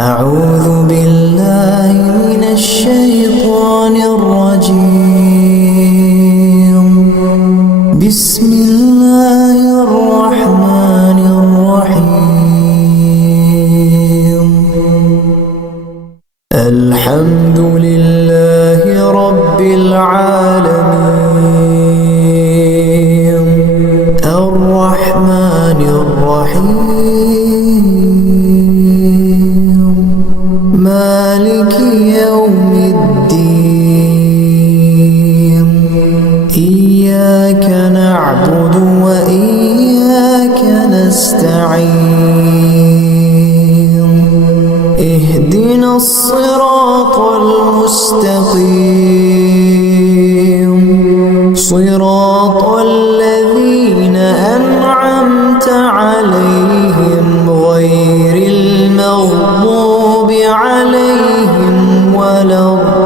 أعوذ بالله من الشيطان الرجيم. بسم الله الرحمن الرحيم. الحمد لله رب العالمين الرحمن الرحيم مالك يوم الدين. إياك نعبد وإياك نستعين. اهدنا الصراط المستقيم صراط الذين أنعمت عليهم غير المغضوب عليهم ولا الضالين.